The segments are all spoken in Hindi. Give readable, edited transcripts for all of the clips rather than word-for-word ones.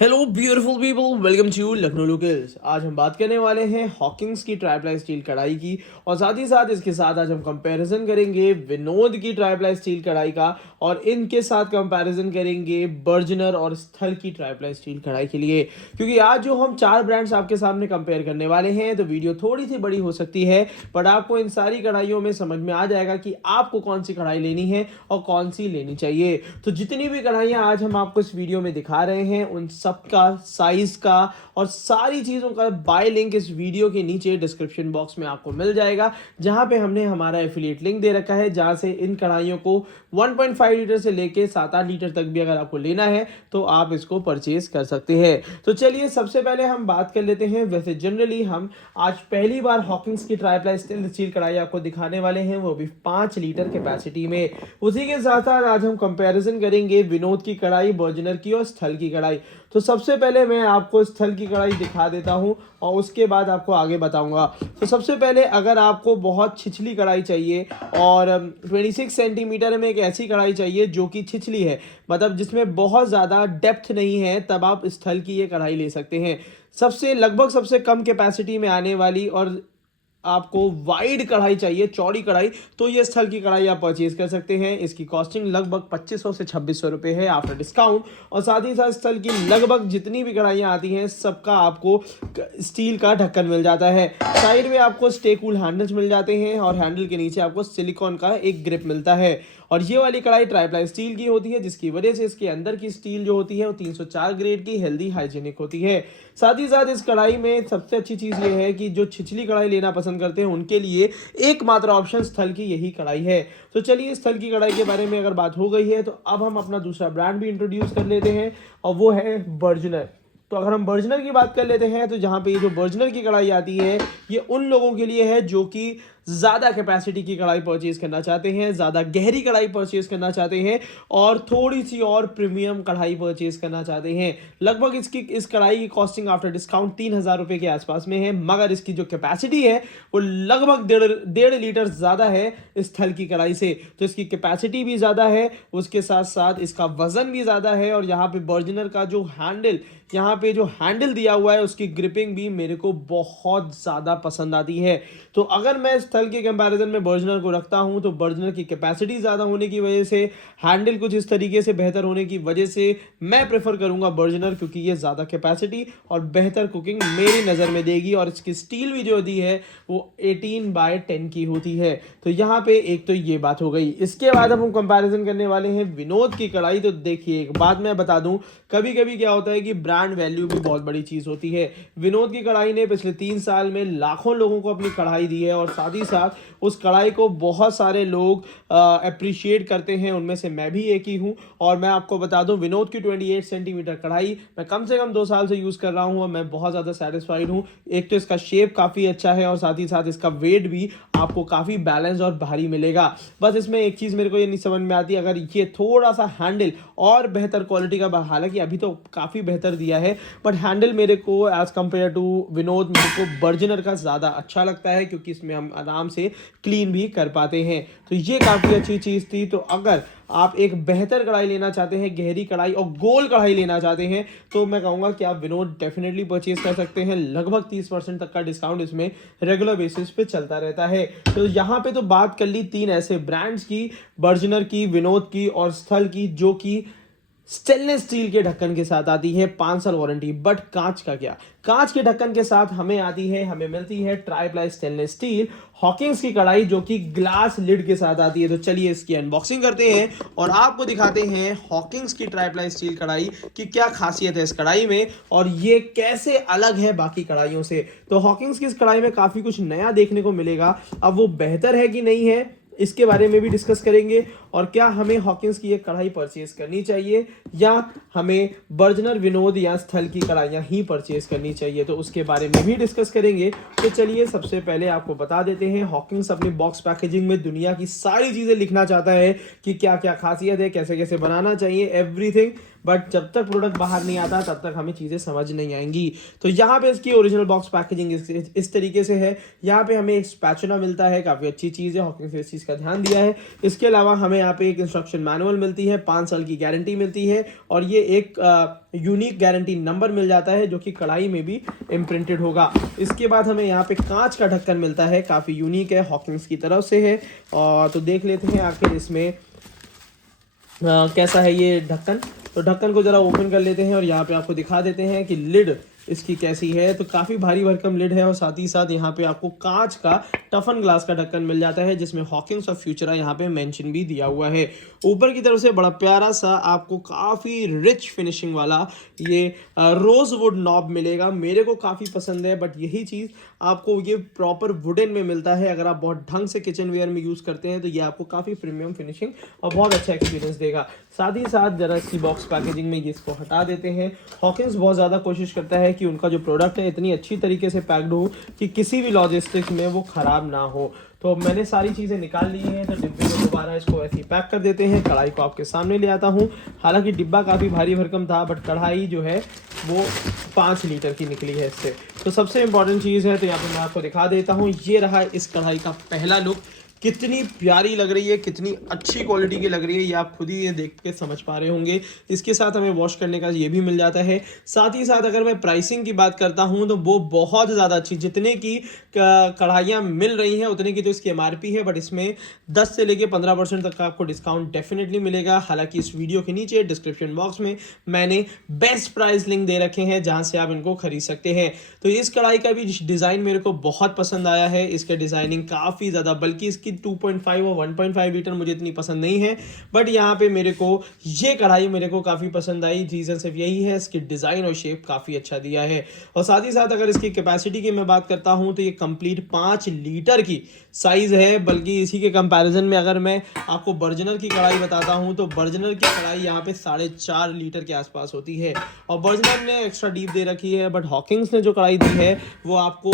Hello beautiful people, welcome to Lucknow locals. आज हम बात करने वाले हैं हॉकिंग्स की ट्राइप्लाई स्टील कढ़ाई की और साथ ही साथ इसके साथ आज हम कंपैरिजन करेंगे विनोद की ट्राइप्लाई स्टील कढ़ाई का और इनके साथ कंपैरिजन करेंगे बर्जनर और स्थल की ट्राइप्लाई स्टील कढ़ाई के लिए। क्योंकि आज जो हम चार ब्रांड्स आपके सामने कंपेयर करने वाले हैं तो वीडियो थोड़ी सी बड़ी हो सकती है, बट आपको इन सारी कढ़ाइयों में समझ में आ जाएगा कि आपको कौन सी कढ़ाई लेनी है और कौन सी लेनी चाहिए। तो जितनी भी कढ़ाइयाँ आज हम आपको इस वीडियो में दिखा रहे हैं उन सबका साइज का और सारी चीज़ों का बाय लिंक इस वीडियो के नीचे डिस्क्रिप्शन बॉक्स में आपको मिल जाएगा, जहां पे हमने हमारा एफिलिएट लिंक दे रखा है, जहां से इन कढ़ाइयों को 1.5 लीटर से लेके 7-8 लीटर तक भी अगर आपको लेना है तो आप इसको परचेज कर सकते हैं। तो चलिए सबसे पहले हम बात कर लेते हैं। वैसे जनरली हम आज पहली बार हॉकिंग्स की ट्राइप्लाई स्टेनलेस स्टील कढ़ाई आपको दिखाने वाले हैं, वो भी 5 लीटर कैपेसिटी में। उसी के साथ साथ आज हम कंपैरिजन करेंगे विनोद की कढ़ाई, बर्जनर की और स्थल की कढ़ाई। तो सबसे पहले मैं आपको स्थल की कढ़ाई दिखा देता हूं और उसके बाद आपको आगे बताऊंगा। तो सबसे पहले अगर आपको बहुत छिछली कढ़ाई चाहिए और 26 सेंटीमीटर में एक ऐसी कढ़ाई चाहिए जो कि छिछली है, मतलब जिसमें बहुत ज़्यादा डेप्थ नहीं है, तब आप स्थल की ये कढ़ाई ले सकते हैं। सबसे कम कैपेसिटी में आने वाली और आपको वाइड कढ़ाई चाहिए, चौड़ी कढ़ाई, तो ये स्थल की कढ़ाई आप परचेज कर सकते हैं। इसकी कॉस्टिंग लगभग 2500 से 2600 रुपये है आफ्टर डिस्काउंट। और साथ ही साथ स्थल की लगभग जितनी भी कढ़ाइयाँ आती हैं सबका आपको स्टील का ढक्कन मिल जाता है। साइड में आपको स्टे कूल हैंडल्स मिल जाते हैं और हैंडल के नीचे आपको सिलिकॉन का एक ग्रिप मिलता है। और ये वाली कढ़ाई ट्राइप्लाई स्टील की होती है, जिसकी वजह से इसके अंदर की स्टील जो होती है वो 304 ग्रेड की हेल्दी हाइजीनिक होती है। साथ ही साथ इस कढ़ाई में सबसे अच्छी चीज़ ये है कि जो छिछली कढ़ाई लेना पसंद करते हैं उनके लिए एकमात्र ऑप्शन स्थल की यही कढ़ाई है। तो चलिए स्थल की कढ़ाई के बारे में अगर बात हो गई है तो अब हम अपना दूसरा ब्रांड भी इंट्रोड्यूस कर लेते हैं और वो है बर्जनर। तो अगर हम बर्जनर की बात कर लेते हैं तो जहाँ पे ये जो बर्जनर की कढ़ाई आती है ये उन लोगों के लिए है जो कि ज़्यादा कैपेसिटी की कढ़ाई परचेज करना चाहते हैं, ज़्यादा गहरी कढ़ाई परचेज करना चाहते हैं और थोड़ी सी और प्रीमियम कढ़ाई परचेज करना चाहते हैं। लगभग इस कढ़ाई की कॉस्टिंग आफ्टर डिस्काउंट 3000 रुपये के आसपास में है, मगर इसकी जो कैपेसिटी है वो लगभग डेढ़ लीटर ज़्यादा है इस थल की कढ़ाई से। तो इसकी कैपेसिटी भी ज़्यादा है, उसके साथ साथ इसका वजन भी ज़्यादा है और यहाँ पे बर्जनर का जो हैंडल दिया हुआ है उसकी ग्रिपिंग भी मेरे को बहुत ज़्यादा पसंद आती है। तो अगर मैं स्थल के कंपैरिजन में बर्जनर को रखता हूं तो बर्जनर की कैपेसिटी ज़्यादा होने की वजह से, हैंडल कुछ इस तरीके से बेहतर होने की वजह से मैं प्रेफर करूंगा बर्जनर, क्योंकि ये ज़्यादा कैपेसिटी और बेहतर कुकिंग मेरी नज़र में देगी। और इसकी स्टील भी जो दी है वो 18/10 की होती है। तो यहाँ पे एक तो ये बात हो गई। इसके बाद हम कंपैरिजन करने वाले हैं विनोद की कढ़ाई। तो देखिए एक बात मैं बता दूं, कभी कभी क्या होता है कि ब्रांड वैल्यू भी बहुत बड़ी चीज़ होती है। विनोद की कढ़ाई ने पिछले 3 साल में लाखों लोगों को अपनी कढ़ाई दी है और साथ ही साथ उस कढ़ाई को बहुत सारे लोग अप्रिशिएट करते हैं, उनमें से मैं भी एक ही हूँ। और मैं आपको बता दूं विनोद की 28 सेंटीमीटर कढ़ाई मैं कम से कम 2 साल से यूज़ कर रहा हूँ और मैं बहुत ज़्यादा सेटिस्फाइड हूँ। एक तो इसका शेप काफ़ी अच्छा है और साथ ही साथ इसका वेट भी आपको काफ़ी बैलेंस और भारी मिलेगा। बस इसमें एक चीज़ मेरे को ये नहीं समझ में आती, अगर ये थोड़ा सा हैंडल और बेहतर क्वालिटी का, हालांकि अभी तो काफ़ी बेहतर दिया है, बट हैंडल मेरे को एज़ कम्पेयर टू विनोद मेरे को बर्जनर का ज़्यादा अच्छा लगता है, क्योंकि इसमें हम आराम से क्लीन भी कर पाते हैं। तो ये काफ़ी अच्छी चीज़ थी। तो अगर आप एक बेहतर कढ़ाई लेना चाहते हैं, गहरी कढ़ाई और गोल कढ़ाई लेना चाहते हैं, तो मैं कहूँगा कि आप विनोद डेफिनेटली परचेज कर सकते हैं। लगभग 30% तक का डिस्काउंट इसमें रेगुलर बेसिस पे चलता रहता है। तो यहाँ पे तो बात कर ली 3 ऐसे ब्रांड्स की, बर्जनर की, विनोद की और स्थल की, जो कि स्टेनलेस स्टील के ढक्कन के साथ आती है, 5 साल वारंटी। बट कांच का क्या, कांच के ढक्कन के साथ हमें मिलती है ट्राइप्लाई स्टेनलेस स्टील हॉकिंग्स की कढ़ाई, जो कि ग्लास लिड के साथ आती है। तो चलिए इसकी अनबॉक्सिंग करते हैं और आपको दिखाते हैं हॉकिंग्स की ट्राइप्लाई स्टील कढ़ाई की क्या खासियत है इस कढ़ाई में और ये कैसे अलग है बाकी कढ़ाइयों से। तो हॉकिंग्स की इस कढ़ाई में काफ़ी कुछ नया देखने को मिलेगा। अब वो बेहतर है कि नहीं है इसके बारे में भी डिस्कस करेंगे, और क्या हमें हॉकिंस की एक कढ़ाई परचेज करनी चाहिए या हमें बर्जनर, विनोद या स्थल की कढ़ाइयाँ ही परचेज करनी चाहिए, तो उसके बारे में भी डिस्कस करेंगे। तो चलिए सबसे पहले आपको बता देते हैं, हॉकिंस अपनी बॉक्स पैकेजिंग में दुनिया की सारी चीज़ें लिखना चाहता है कि क्या क्या खासियत है, कैसे कैसे बनाना चाहिए, एवरीथिंग। बट जब तक प्रोडक्ट बाहर नहीं आता तब तक हमें चीज़ें समझ नहीं आएंगी। तो यहाँ पे इसकी ओरिजिनल बॉक्स पैकेजिंग इस तरीके से है। यहाँ पे हमें एक स्पैचुला मिलता है, काफ़ी अच्छी चीज़ है, हॉकिंस ने इस चीज़ का ध्यान दिया है। इसके अलावा हमें हमें यहाँ पे एक इंस्ट्रक्शन मैनुअल मिलती है, 5 साल की गारंटी मिलती है और ये एक यूनिक गारंटी नंबर मिल जाता है जो कि कढ़ाई में भी इम्प्रिंटेड होगा। इसके बाद हमें यहाँ पे कांच का ढक्कन मिलता है, काफ़ी यूनिक है, हॉकिंग्स की तरफ से है। और तो देख लेते हैं आखिर इसमें कैसा है ये ढक्कन। तो ढक्कन को ज़रा ओपन कर लेते हैं और यहाँ पे आपको दिखा देते हैं कि लिड इसकी कैसी है। तो काफ़ी भारी भरकम लिड है और साथ ही साथ यहाँ पे आपको कांच का टफन ग्लास का ढक्कन मिल जाता है जिसमें हॉकिंग्स और फ्यूचरा यहाँ पे मेंशन भी दिया हुआ है। ऊपर की तरफ से बड़ा प्यारा सा आपको काफ़ी रिच फिनिशिंग वाला ये रोजवुड नॉब मिलेगा। मेरे को काफ़ी पसंद है, बट यही चीज़ आपको ये प्रॉपर वुडन में मिलता है। अगर आप बहुत ढंग से किचन वेयर में यूज़ करते हैं तो ये आपको काफ़ी प्रीमियम फिनिशिंग और बहुत अच्छा एक्सपीरियंस देगा। साथ ही साथ जरा इसकी बॉक्स पैकेजिंग में ये इसको हटा देते हैं। हॉकिंस बहुत ज़्यादा कोशिश करता है कि उनका जो प्रोडक्ट है इतनी अच्छी तरीके से पैक्ड हो कि किसी भी लॉजिस्टिक्स में वो ख़राब ना हो। तो मैंने सारी चीज़ें निकाल ली हैं, तो डिब्बे में दोबारा इसको ऐसे ही पैक कर देते हैं। कढ़ाई को आपके सामने ले आता हूँ। हालांकि डिब्बा काफ़ी भारी भरकम था, बट कढ़ाई जो है वो 5 लीटर की निकली है इससे। तो सबसे इम्पॉर्टेंट चीज़ है, तो यहाँ पर मैं आपको दिखा देता हूँ। ये रहा इस कढ़ाई का पहला लुक। कितनी प्यारी लग रही है, कितनी अच्छी क्वालिटी की लग रही है, ये आप खुद ही ये देख के समझ पा रहे होंगे। इसके साथ हमें वॉश करने का ये भी मिल जाता है। साथ ही साथ अगर मैं प्राइसिंग की बात करता हूँ तो वो बहुत ज़्यादा अच्छी, जितने की कढ़ाइयाँ मिल रही हैं उतने की तो इसकी MRP है, बट इसमें 10 से लेके 15% तक का आपको डिस्काउंट डेफिनेटली मिलेगा। हालांकि इस वीडियो के नीचे डिस्क्रिप्शन बॉक्स में मैंने बेस्ट प्राइस लिंक दे रखे हैं जहाँ से आप इनको खरीद सकते हैं। तो इस कढ़ाई का भी डिज़ाइन मेरे को बहुत पसंद आया है। इसका डिज़ाइनिंग काफ़ी ज़्यादा, बल्कि इसकी 2.5 और 1.5 लीटर मुझे इतनी पसंद नहीं है, बट यहाँ पे मेरे को ये कढ़ाई मेरे को काफ़ी पसंद आई। रीज़न सिर्फ यही है, इसकी डिज़ाइन और शेप काफ़ी अच्छा दिया है। और साथ ही साथ अगर इसकी कैपेसिटी की मैं बात करता हूँ तो ये कंप्लीट 5 लीटर की साइज़ है। बल्कि इसी के कंपैरिजन में अगर मैं आपको बर्जनर की कढ़ाई बताता हूँ तो बर्जनर की कढ़ाई यहाँ पे 4.5 लीटर के आसपास होती है और बर्जनर ने एक्स्ट्रा डीप दे रखी है, बट हॉकिंग्स ने जो कढ़ाई दी है वो आपको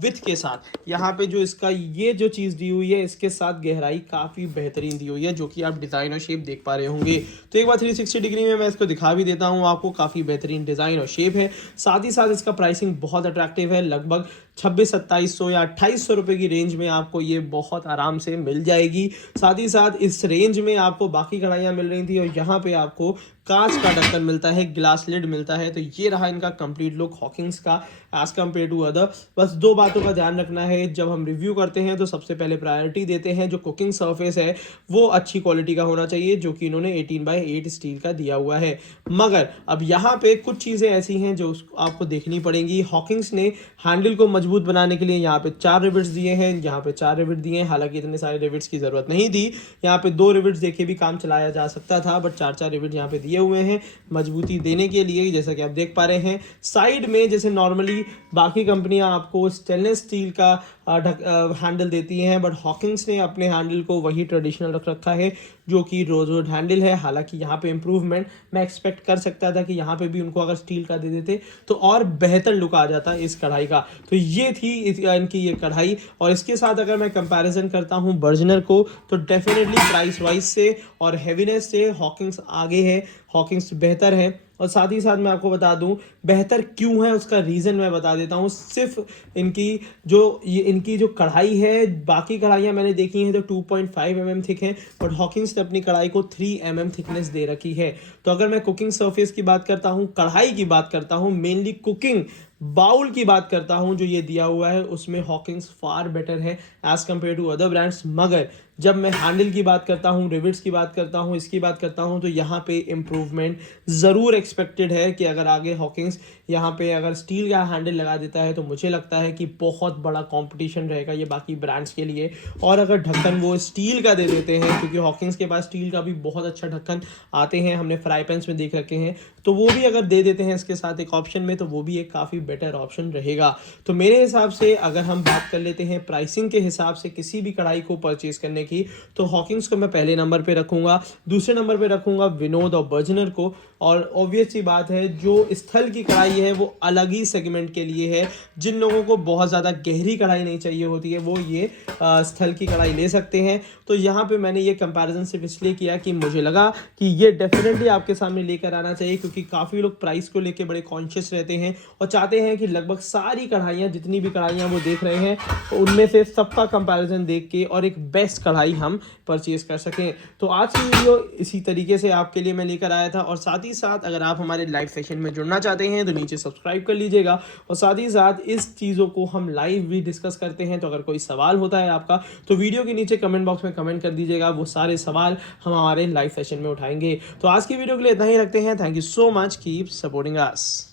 विथ के साथ यहाँ पे जो इसका ये जो चीज़ दी हुई है इसके साथ गहराई काफ़ी बेहतरीन दी हुई है, जो कि आप डिज़ाइन और शेप देख पा रहे होंगे। तो एक बार 360 डिग्री में मैं इसको दिखा भी देता हूँ आपको। काफ़ी बेहतरीन डिज़ाइन और शेप है। साथ ही साथ इसका प्राइसिंग बहुत अट्रैक्टिव है, लगभग 2600-2700 या 2800 रुपये की रेंज में आपको ये बहुत आराम से मिल जाएगी। साथ ही साथ इस रेंज में आपको बाकी कढ़ाइयाँ मिल रही थी और यहाँ पे आपको कांच का ढक्कन मिलता है, ग्लास लिड मिलता है। तो ये रहा इनका कंप्लीट लुक हॉकिंग्स का एज कम्पेयर टू अदर। बस 2 बातों का ध्यान रखना है, जब हम रिव्यू करते हैं तो सबसे पहले प्रायोरिटी देते हैं जो कुकिंग सरफेस है वो अच्छी क्वालिटी का होना चाहिए, जो कि इन्होंने 18x8 स्टील का दिया हुआ है। मगर अब यहाँ पे कुछ चीज़ें ऐसी हैं जो आपको देखनी पड़ेंगी। हॉकिंग्स ने हैंडल को मजबूत बनाने के लिए यहाँ पे 4 रिविट्स दिए हैं, यहाँ पे 4 रिविट दिए हैं। हालांकि इतने सारे रिविट्स की ज़रूरत नहीं थी, यहाँ पे 2 रिविट्स देके भी काम चलाया जा सकता था, बट 4-4 रिविट यहाँ पे दिए हुए हैं मजबूती देने के लिए, जैसा कि आप देख पा रहे हैं। साइड में जैसे नॉर्मली बाकी कंपनियां आपको स्टेनलेस स्टील का हैंडल देती हैं, बट हॉकिंग्स ने अपने हैंडल को वही ट्रेडिशनल रख रखा है जो कि रोजवुड हैंडल है। हालांकि यहाँ पे इम्प्रूवमेंट मैं एक्सपेक्ट कर सकता था कि यहाँ पे भी उनको अगर स्टील का दे देते तो और बेहतर लुक आ जाता इस कढ़ाई का। तो ये थी इनकी ये कढ़ाई। और इसके साथ अगर मैं कंपैरिजन करता हूँ बर्जनर को तो डेफिनेटली प्राइस वाइज से और हैवीनेस से हॉकिंग्स आगे है, हॉकिंग्स बेहतर है। और साथ ही साथ मैं आपको बता दूं बेहतर क्यों है, उसका रीज़न मैं बता देता हूं। सिर्फ इनकी जो कढ़ाई है, बाकी कढ़ाइयाँ मैंने देखी हैं तो 2.5 mm थिक है, बट हॉकिंग्स ने अपनी कढ़ाई को 3 mm थिकनेस दे रखी है। तो अगर मैं कुकिंग सरफेस की बात करता हूँ, कढ़ाई की बात करता हूँ, मेनली कुकिंग बाउल की बात करता हूं जो ये दिया हुआ है, उसमें हॉकिंग्स फार बेटर है as compare to other brands. मगर जब मैं हैंडल की बात करता हूं, रिविट्स की बात करता हूं, इसकी बात करता हूं, तो यहाँ पे इम्प्रूवमेंट ज़रूर एक्सपेक्टेड है कि अगर आगे हॉकिंग्स यहाँ पे अगर स्टील का हैंडल लगा देता है तो मुझे लगता है कि बहुत बड़ा कंपटीशन रहेगा ये बाकी ब्रांड्स के लिए। और अगर ढक्कन वो स्टील का दे देते हैं, क्योंकि हॉकिंग्स के पास स्टील का भी बहुत अच्छा ढक्कन आते हैं, हमने फ्राई पैन्स में देख रखे हैं, तो वो भी अगर दे देते हैं इसके साथ एक ऑप्शन में तो वो भी एक काफ़ी बेटर ऑप्शन रहेगा। तो मेरे हिसाब से अगर हम बात कर लेते हैं प्राइसिंग के हिसाब से किसी भी कढ़ाई को परचेज करने की, तो हॉकिंग्स को मैं पहले नंबर पे रखूंगा, दूसरे नंबर पे रखूंगा विनोद और बर्जनर को। और ऑब्वियस सी बात है जो स्थल की कढ़ाई है वो अलग ही सेगमेंट के लिए है। जिन लोगों को बहुत ज़्यादा गहरी कढ़ाई नहीं चाहिए होती है वो ये स्थल की कढ़ाई ले सकते हैं। तो यहाँ पे मैंने ये कंपैरिजन सिर्फ इसलिए किया कि मुझे लगा कि ये डेफिनेटली आपके सामने लेकर आना चाहिए, क्योंकि काफ़ी लोग प्राइस को लेकर बड़े कॉन्शियस रहते हैं और चाहते हैं कि लगभग सारी कढ़ाइयाँ, जितनी भी कढ़ाइयाँ वो देख रहे हैं, तो उनमें से सबका कंपैरिजन देख के और एक बेस्ट कढ़ाई कढ़ाई हम परचेज़ कर सकें। तो आज की वीडियो इसी तरीके से आपके लिए मैं लेकर आया था, और साथ ही साथ अगर आप हमारे लाइव सेशन में जुड़ना चाहते हैं तो नीचे सब्सक्राइब कर लीजिएगा, और साथ ही साथ इस चीज़ों को हम लाइव भी डिस्कस करते हैं। तो अगर कोई सवाल होता है आपका तो वीडियो के नीचे कमेंट बॉक्स में कमेंट कर दीजिएगा, वो सारे सवाल हम हमारे लाइव सेशन में उठाएंगे। तो आज की वीडियो के लिए इतना ही रखते हैं। Thank you so much, keep supporting us.